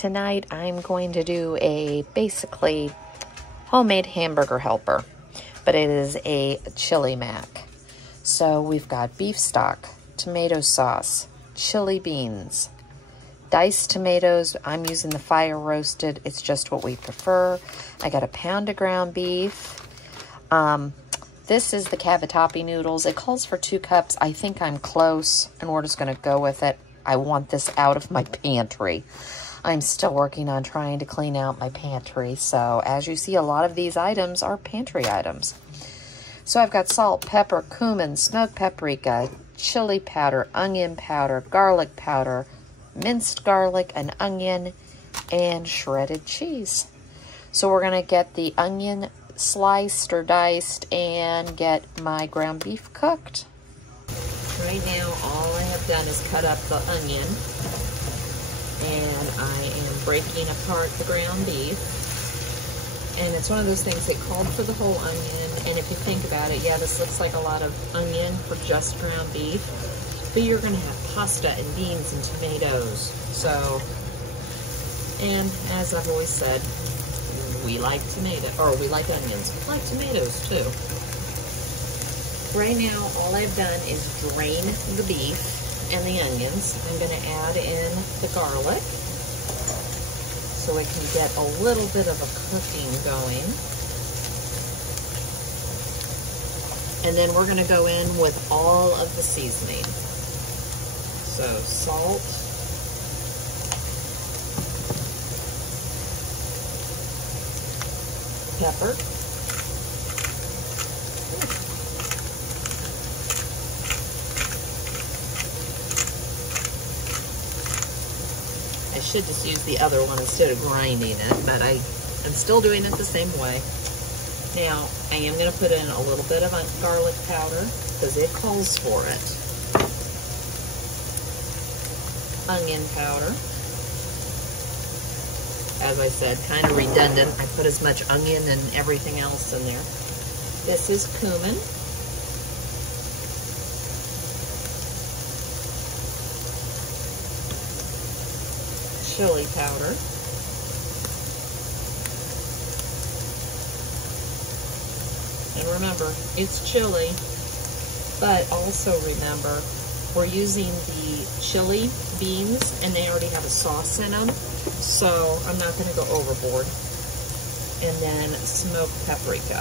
tonight I'm going to do a basically homemade hamburger helper, but it is a chili mac. So we've got beef stock, tomato sauce, chili beans, diced tomatoes. I'm using the fire roasted. It's just what we prefer. I got a pound of ground beef. This is the cavatappi noodles. It calls for 2 cups. I think I'm close, and we're just going to go with it. I want this out of my pantry. I'm still working on trying to clean out my pantry. So as you see, a lot of these items are pantry items. So I've got salt, pepper, cumin, smoked paprika, chili powder, onion powder, garlic powder, minced garlic, an onion, and shredded cheese. So we're going to get the onion sliced or diced and get my ground beef cooked. Right now, all I have done is cut up the onion, and I am breaking apart the ground beef. And it's one of those things that called for the whole onion, and if you think about it, yeah, this looks like a lot of onion for just ground beef, but you're going to have pasta and beans and tomatoes. So, and as I've always said, we like we like onions. We like tomatoes too. Right now, all I've done is drain the beef and the onions. I'm going to add in the garlic so we can get a little bit of a cooking going. And then we're going to go in with all of the seasoning. So salt, pepper, I should just use the other one instead of grinding it, but I'm still doing it the same way. Now, I am going to put in a little bit of garlic powder because it calls for it. Onion powder. As I said, kind of redundant. I put as much onion and everything else in there. This is cumin. Chili powder. And remember, it's chili, but also remember, we're using the chili beans and they already have a sauce in them, so I'm not going to go overboard. And then smoked paprika.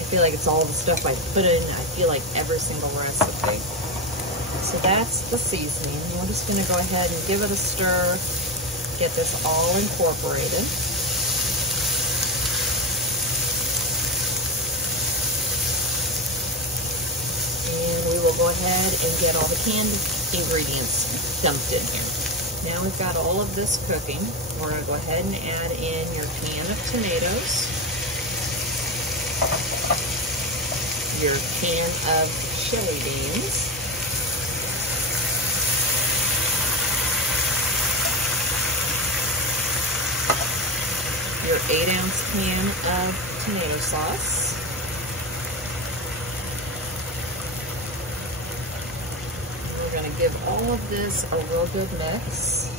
I feel like it's all the stuff I put in, I feel like every single recipe. So that's the seasoning. We're just going to go ahead and give it a stir, get this all incorporated. Go ahead and get all the canned ingredients dumped in here. Now we've got all of this cooking. We're going to go ahead and add in your can of tomatoes, your can of chili beans, your 8-ounce can of tomato sauce, give all of this a real good mix.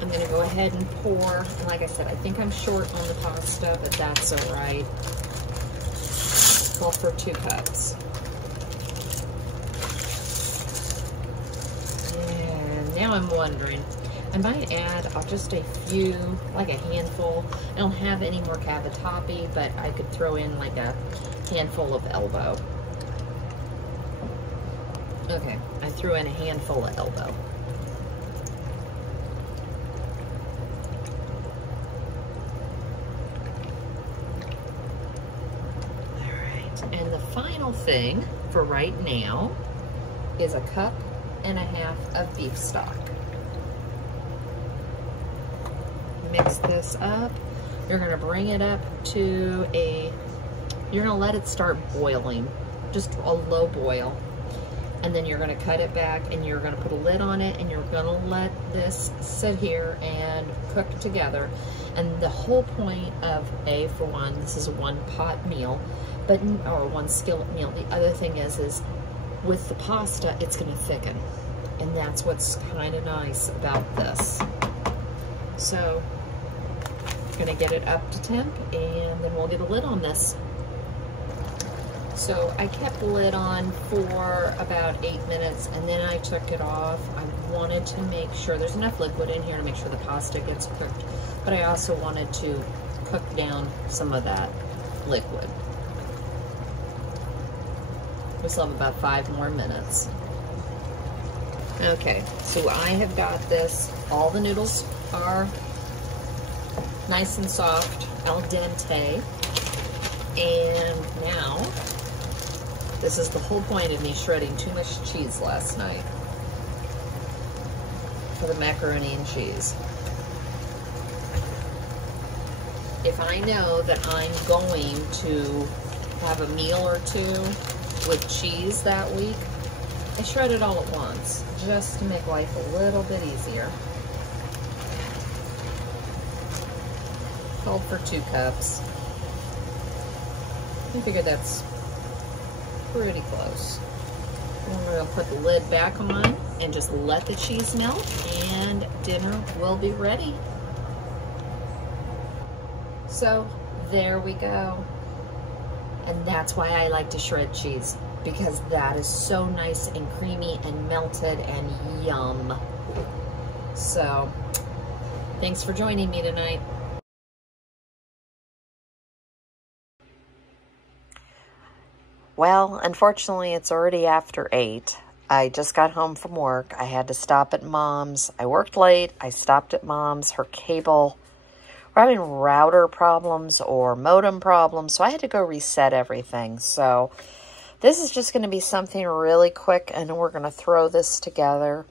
I'm going to go ahead and pour, and like I said, I think I'm short on the pasta, but that's all right. Call for 2 cups. And now I'm wondering, I might add just a few, like a handful. I don't have any more cavatappi, but I could throw in like a handful of elbow. Okay, I threw in a handful of elbow. All right, and the final thing for right now is 1.5 cups of beef stock. Mix this up. You're going to bring it up to you're going to let it start boiling, just a low boil. and then you're going to cut it back, and you're going to put a lid on it, and you're going to let this sit here and cook together. And the whole point of, for one, this is a one pot meal, or one skillet meal. The other thing is with the pasta, it's going to thicken, and that's what's kind of nice about this. So I'm going to get it up to temp, and then we'll get a lid on this. So I kept the lid on for about 8 minutes, and then I took it off. I wanted to make sure there's enough liquid in here to make sure the pasta gets cooked, but I also wanted to cook down some of that liquid. We still have about 5 more minutes. Okay, so I have got this. All the noodles are nice and soft, al dente, and now, this is the whole point of me shredding too much cheese last night for the macaroni and cheese. If I know that I'm going to have a meal or two with cheese that week, I shred it all at once, just to make life a little bit easier. Called for 2 cups. I figure that's pretty close. And we're gonna put the lid back on and just let the cheese melt, and dinner will be ready. So there we go. And that's why I like to shred cheese, because that is so nice and creamy and melted and yum. So thanks for joining me tonight. Well, unfortunately, it's already after 8. I just got home from work. I had to stop at Mom's. I worked late. I stopped at Mom's. Her cable, we're having router problems or modem problems, so I had to go reset everything. So this is just going to be something really quick, and we're going to throw this together.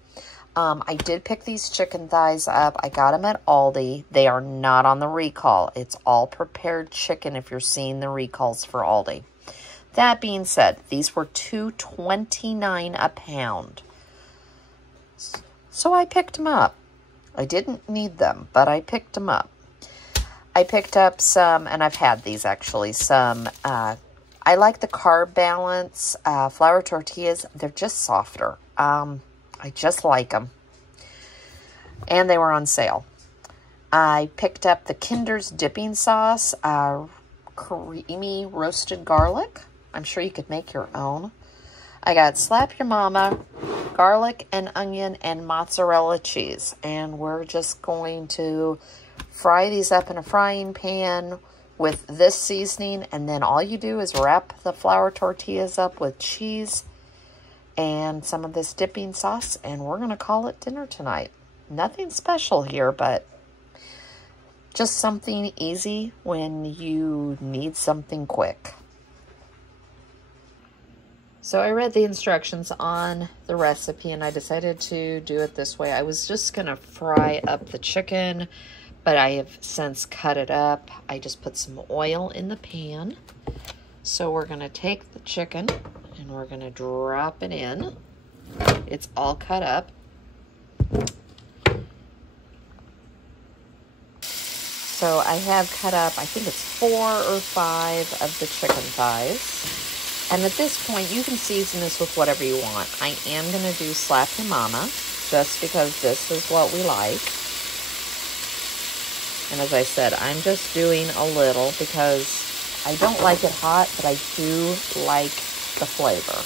I did pick these chicken thighs up. I got them at Aldi. They are not on the recall. It's all prepared chicken if you're seeing the recalls for Aldi. That being said, these were $2.29 a pound. So I picked them up. I didn't need them, but I picked them up. I picked up some, and I've had these actually, some, I like the Carb Balance flour tortillas. They're just softer. I just like them. And they were on sale. I picked up the Kinder's dipping sauce, creamy roasted garlic. I'm sure you could make your own. I got Slap Your Mama, garlic and onion and mozzarella cheese. And we're just going to fry these up in a frying pan with this seasoning. And then all you do is wrap the flour tortillas up with cheese and some of this dipping sauce. And we're going to call it dinner tonight. Nothing special here, but just something easy when you need something quick. So I read the instructions on the recipe, and I decided to do it this way. I was just going to fry up the chicken, but I have since cut it up. I just put some oil in the pan. So we're going to take the chicken, and we're going to drop it in. It's all cut up. So I have cut up, I think it's 4 or 5 of the chicken thighs. And at this point, you can season this with whatever you want. I am going to do Slap Your Mama, just because this is what we like. And as I said, I'm just doing a little because I don't like it hot, but I do like the flavor.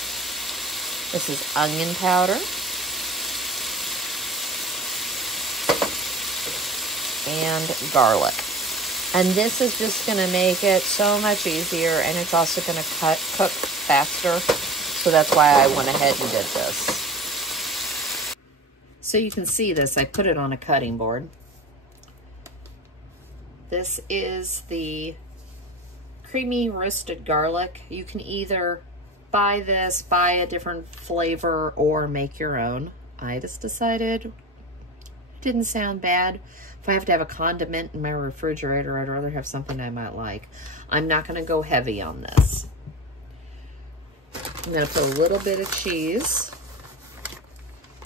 This is onion powder. And garlic. And this is just going to make it so much easier, and it's also going to cook faster. So that's why I went ahead and did this. So you can see this. I put it on a cutting board. This is the creamy roasted garlic. You can either buy this, buy a different flavor, or make your own. I just decided it didn't sound bad. If I have to have a condiment in my refrigerator, I'd rather have something I might like. I'm not going to go heavy on this. I'm going to put a little bit of cheese.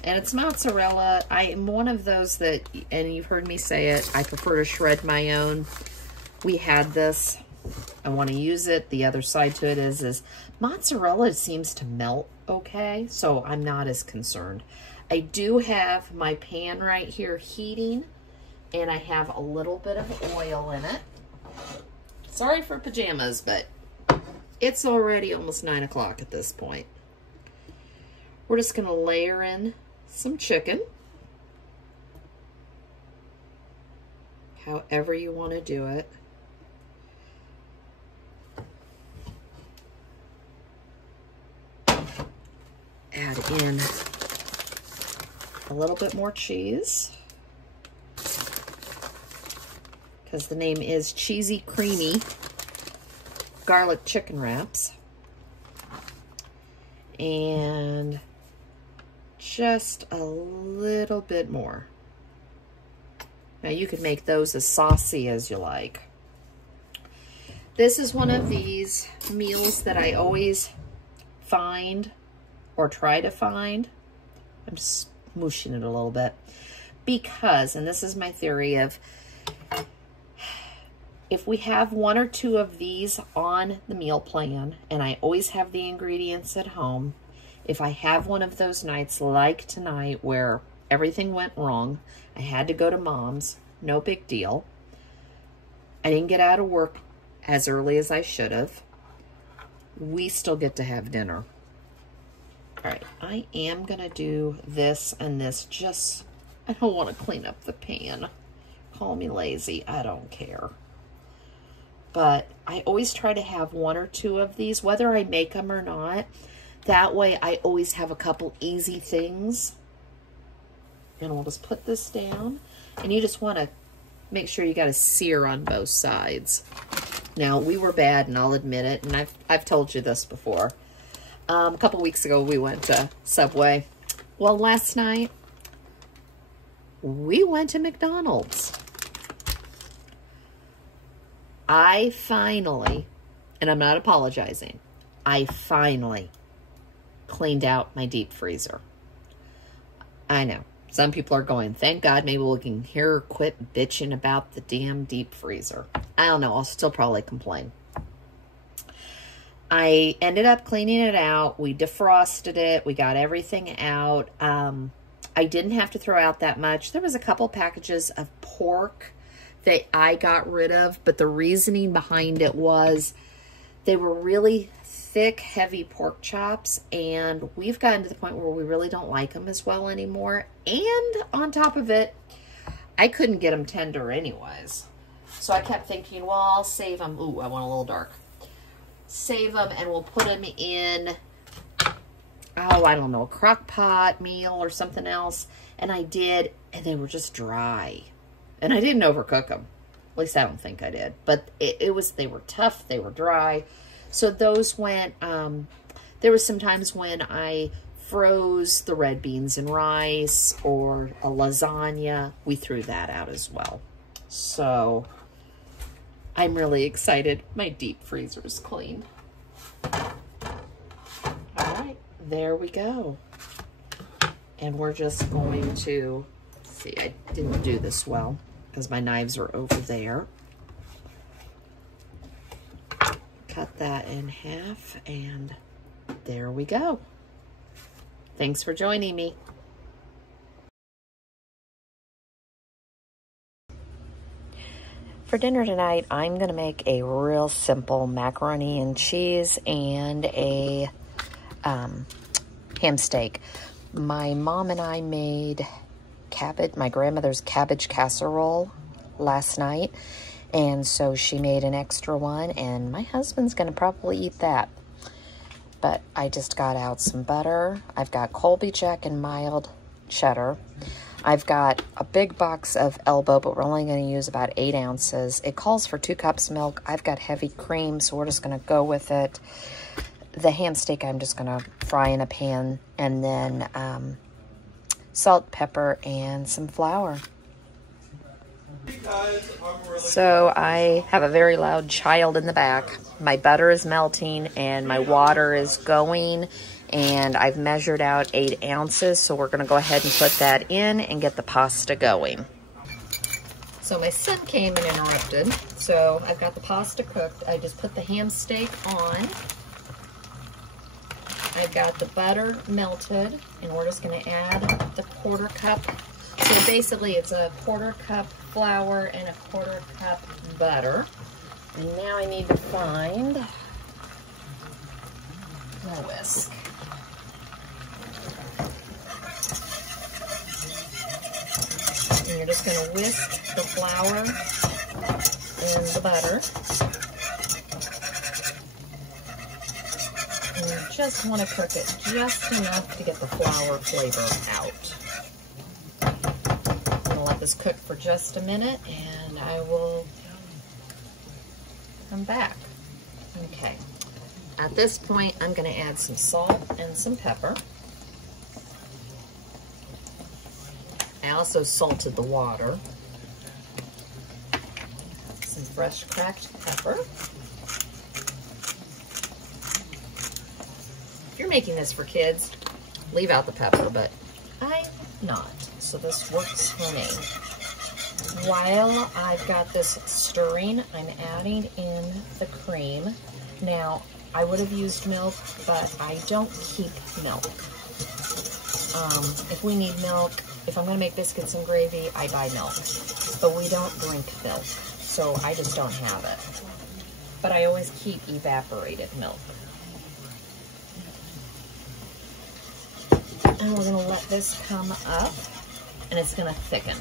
And it's mozzarella. I am one of those that, and you've heard me say it, I prefer to shred my own. We had this. I want to use it. The other side to it is mozzarella seems to melt okay, so I'm not as concerned. I do have my pan right here heating, and I have a little bit of oil in it. Sorry for pajamas, but it's already almost 9 o'clock at this point. We're just going to layer in some chicken. However you want to do it. Add in a little bit more cheese, because the name is Cheesy Creamy Garlic Chicken Wraps. And just a little bit more. Now you could make those as saucy as you like. This is one of these meals that I always find or try to find. I'm just smooshing it a little bit because, and this is my theory of, if we have 1 or 2 of these on the meal plan, and I always have the ingredients at home, if I have one of those nights like tonight where everything went wrong, I had to go to Mom's, no big deal. I didn't get out of work as early as I should have. We still get to have dinner. All right, I am gonna do this and this, just, I don't wanna clean up the pan. Call me lazy, I don't care. But I always try to have 1 or 2 of these, whether I make them or not. That way I always have a couple easy things. And we'll just put this down. And you just wanna make sure you got a sear on both sides. Now, we were bad, and I'll admit it, and I've told you this before. A couple weeks ago, we went to Subway. Well, last night, we went to McDonald's. I finally, and I'm not apologizing, I finally cleaned out my deep freezer. I know. Some people are going, thank God, maybe we can hear her quit bitching about the damn deep freezer. I don't know. I'll still probably complain. I ended up cleaning it out. We defrosted it. We got everything out. I didn't have to throw out that much. There was a couple packages of pork that I got rid of, but the reasoning behind it was they were really thick, heavy pork chops, and we've gotten to the point where we really don't like them as well anymore. And on top of it, I couldn't get them tender anyways. So I kept thinking, well, I'll save them. Ooh, I want a little dark. Save them, and we'll put them in, oh, I don't know, a crock pot meal or something else. And I did, and they were just dry. And I didn't overcook them. At least I don't think I did. But they were tough, they were dry. So those went, there was some times when I froze the red beans and rice or a lasagna. We threw that out as well. So I'm really excited. My deep freezer is clean. All right, there we go. And we're just going to, see, I didn't do this well because my knives are over there. Cut that in half, and there we go. Thanks for joining me. For dinner tonight, I'm going to make a real simple macaroni and cheese and a ham steak. My mom and I made my grandmother's cabbage casserole last night. And so she made an extra one, and my husband's going to probably eat that. But I just got out some butter. I've got Colby Jack and mild cheddar. I've got a big box of Elbow, but we're only going to use about 8 ounces. It calls for 2 cups milk. I've got heavy cream, so we're just going to go with it. The ham steak I'm just going to fry in a pan, and then salt, pepper, and some flour. So I have a very loud child in the back. My butter is melting and my water is going, and I've measured out 8 ounces. So we're gonna go ahead and put that in and get the pasta going. So my son came and interrupted. So I've got the pasta cooked. I just put the ham steak on. I've got the butter melted, and we're just gonna add the 1/4 cup. So basically it's a 1/4 cup flour and a 1/4 cup butter. And now I need to find my whisk. And you're just gonna whisk the flour and the butter. And you just want to cook it just enough to get the flour flavor out. I'm going to let this cook for just a minute and I will come back. Okay. At this point, I'm going to add some salt and some pepper. I also salted the water. Some fresh cracked pepper. If you're making this for kids, leave out the pepper, but I'm not, so this works for me. While I've got this stirring, I'm adding in the cream. Now, I would have used milk, but I don't keep milk. If we need milk, if I'm gonna make biscuits and gravy, I buy milk, but we don't drink milk, so I just don't have it. But I always keep evaporated milk. And we're gonna let this come up, and it's gonna thicken.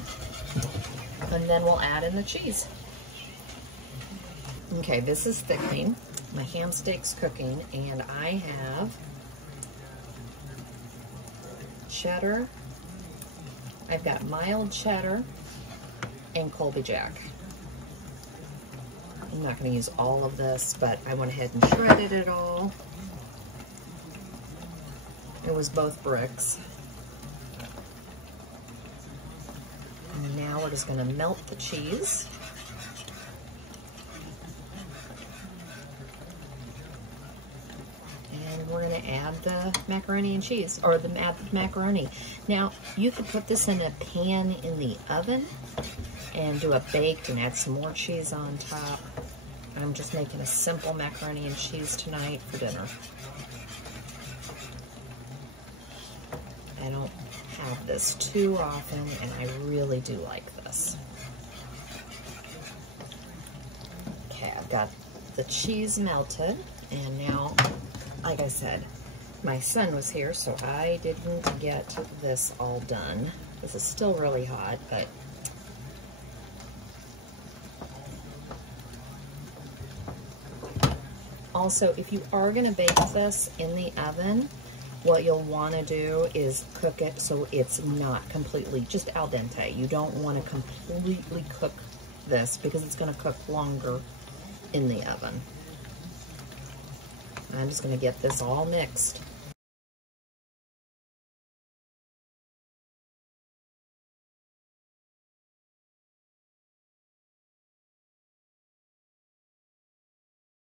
And then we'll add in the cheese. Okay, this is thickening. My ham steak's cooking, and I have cheddar. I've got mild cheddar and Colby Jack. I'm not gonna use all of this, but I went ahead and shredded it all. It was both bricks. And now we're just gonna melt the cheese. And we're gonna add the macaroni and cheese, or add the macaroni. Now, you could put this in a pan in the oven and do a baked and add some more cheese on top. I'm just making a simple macaroni and cheese tonight for dinner. I don't have this too often, and I really do like this. Okay, I've got the cheese melted, and now, like I said, my son was here, so I didn't get this all done. This is still really hot, but also, if you are gonna bake this in the oven, what you'll want to do is cook it so it's not completely, just al dente. You don't want to completely cook this because it's going to cook longer in the oven. I'm just going to get this all mixed.